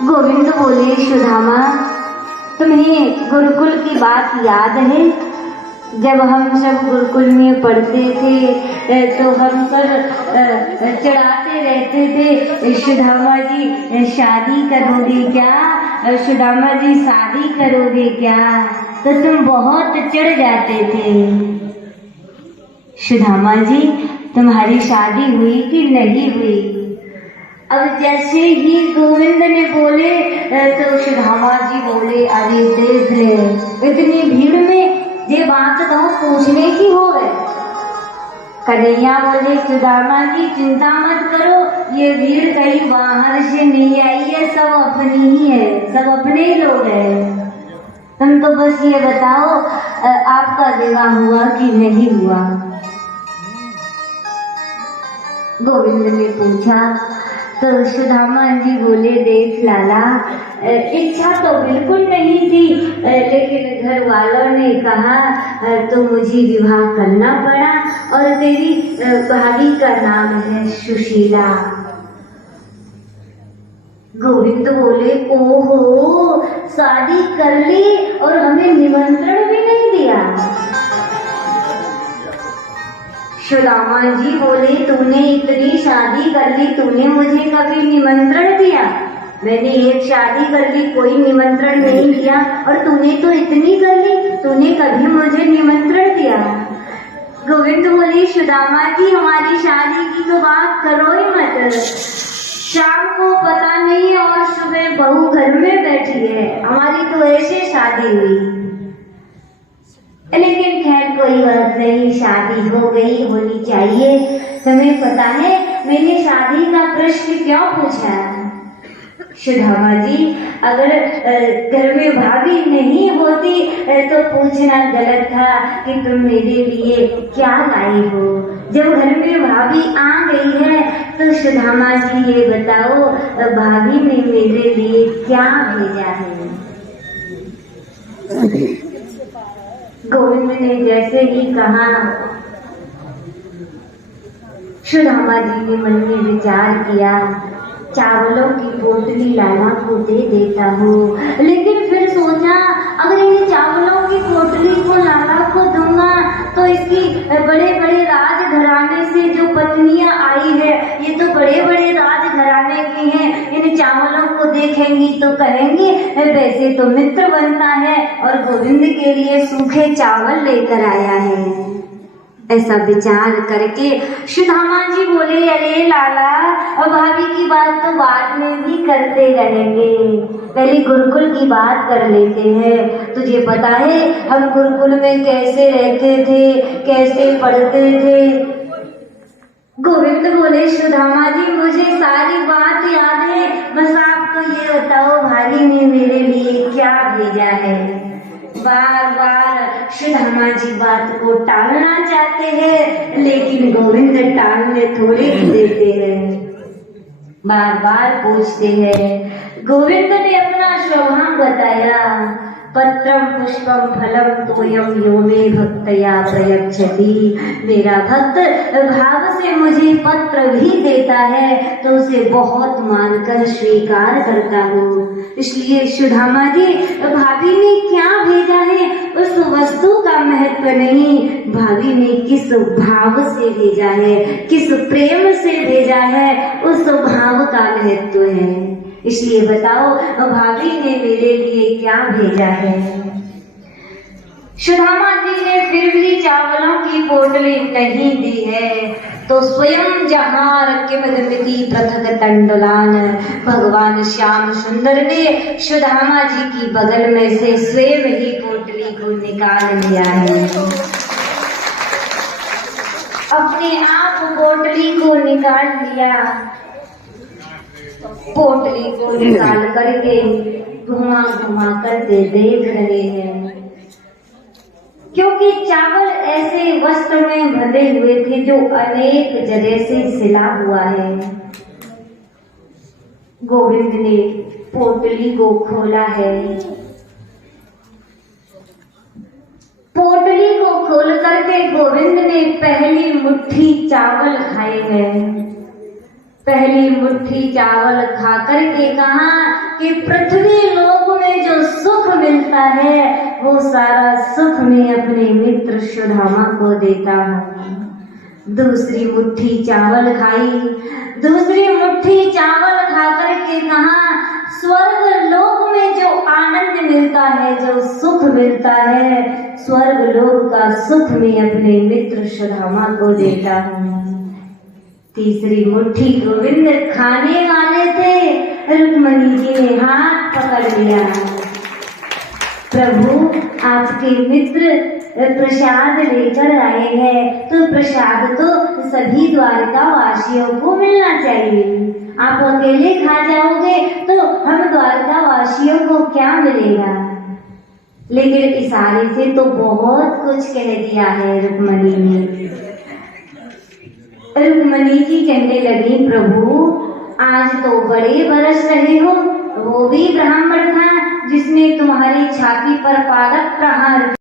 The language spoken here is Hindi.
गोविंद बोले, सुदामा तुम्हें गुरुकुल की बात याद है? जब हम सब गुरुकुल में पढ़ते थे तो हम सब चढ़ाते रहते थे, सुदामा जी शादी करोगे क्या, सुदामा जी शादी करोगे क्या? तो तुम बहुत चढ़ जाते थे। सुदामा जी तुम्हारी शादी हुई कि नहीं हुई? अब जैसे ही गोविंद ने बोले तो सुदामा जी बोले, अरे देख ले, इतनी भीड़ में ये बात तो पूछने की हो गए। कन्हैया बोले, सुदामा जी चिंता मत करो, ये भीड़ कहीं बाहर से नहीं आई है, सब अपनी ही है, सब अपने ही लोग हैं। तुम तो बस ये बताओ आपका विवाह हुआ कि नहीं हुआ? गोविंद ने पूछा तो सुदामा जी बोले, देख लाला, इच्छा तो बिल्कुल नहीं थी, लेकिन घर वालों ने कहा तो मुझे विवाह करना पड़ा, और तेरी भाभी का नाम है सुशीला। गोविंद बोले, ओहो, शादी कर ली और हमें निमंत्रण भी नहीं दिया। सुदामा जी बोले, तूने इतनी शादी कर ली, तूने मुझे कभी निमंत्रण दिया? मैंने एक शादी कर ली, कोई निमंत्रण नहीं दिया, और तूने तो इतनी कर ली, तूने कभी मुझे निमंत्रण दिया? गोविंद बोले, सुदामा जी हमारी शादी की तो बात करो ही मत, शाम को पता नहीं और सुबह बहू घर में बैठी है, हमारी तो ऐसे शादी हुई। लेकिन खैर कोई बात नहीं, शादी हो गई, होनी चाहिए। तुम्हें पता है मैंने शादी का प्रश्न क्यों पूछा? सुदामा जी, अगर घर में भाभी नहीं होती तो पूछना गलत था कि तुम मेरे लिए क्या लाई हो। जब घर में भाभी आ गई है तो सुदामा जी ये बताओ, भाभी ने मेरे लिए क्या भेजा है? गोविंद ने जैसे ही कहा, सुदामा जी ने मन में विचार किया, चावलों की पोटली लाला को दे देता हूँ। लेकिन फिर सोचा, अगर इन चावलों की पोटली को लाला को दूंगा तो इसकी बड़े बड़े राजघराने से जो पत्नियां आई है, ये तो बड़े बड़े राजघराने की हैं, इन चावलों को देखेंगी तो कहेंगी वैसे तो मित्र बनता है और गोविंद के लिए सूखे चावल लेकर आया है। ऐसा विचार करके सुदामा जी बोले, अरे लाला, और भाभी की बात तो बाद में भी करते रहेंगे, पहले गुरुकुल की बात कर लेते हैं। तुझे पता है हम गुरुकुल में कैसे रहते थे, कैसे पढ़ते थे? गोविंद बोले, सुदामा जी मुझे सारी बात याद है, बस आपको ये बताओ भाभी ने मेरे लिए क्या भेजा है? बार बार सुदामा जी बात को टालना चाहते हैं, लेकिन गोविंद टालने थोड़े ही देते हैं, बार बार पूछते हैं। गोविंद ने अपना स्वभाव बताया, पत्रम पुष्पम फलम तोयम यो मे भक्तया प्रयच्छति। मेरा भक्त भाव से मुझे पत्र भी देता है तो उसे बहुत मानकर स्वीकार करता हूँ। इसलिए सुदामा जी, भाभी ने क्या भेजा है उस वस्तु का महत्व नहीं, भाभी ने किस भाव से भेजा है, किस प्रेम से भेजा है, उस भाव का महत्व है। इसलिए बताओ भाभी ने मेरे लिए क्या भेजा है? सुदामा जी ने फिर भी चावलों की पोटली नहीं दी है तो स्वयं जहार किमदमिति पृथक तंडुलान, भगवान श्याम सुंदर ने सुदामा जी की बगल में से स्वयं ही पोटली को निकाल लिया है। अपने आप पोटली को निकाल लिया, पोटली को निकाल करके घुमा घुमा करके देख रहे हैं, क्योंकि चावल ऐसे वस्त्र में बंधे हुए थे जो अनेक जगह से सिला हुआ है। गोविंद ने पोटली को खोला है, पोटली को खोल करके गोविंद ने पहली मुट्ठी चावल खाए हैं। पहली मुट्ठी चावल खा करके कहा कि पृथ्वी लोक में जो सुख मिलता है वो सारा सुख मैं अपने मित्र सुदामा को देता हूँ। दूसरी मुट्ठी चावल खाई, दूसरी मुट्ठी चावल खा करके कहा स्वर्ग लोक में जो आनंद मिलता है, जो सुख मिलता है, स्वर्ग लोक का सुख मैं अपने मित्र सुदामा को देता हूँ। तीसरी मुट्ठी गोविंद खाने वाले थे, रुक्मणी जी ने हाथ पकड़ लिया, प्रभु आपके मित्र प्रसाद लेकर आए हैं तो प्रसाद तो सभी द्वारका वासियों को मिलना चाहिए। आप अकेले खा जाओगे तो हम द्वारका वासियों को क्या मिलेगा। लेकिन इशारे से तो बहुत कुछ कह दिया है रुक्मणी ने। रुक्मणी जी कहने लगी प्रभु आज तो बड़े बरस रहे हो, वो भी ब्राह्मण था जिसने तुम्हारी छाती पर पादप प्रहार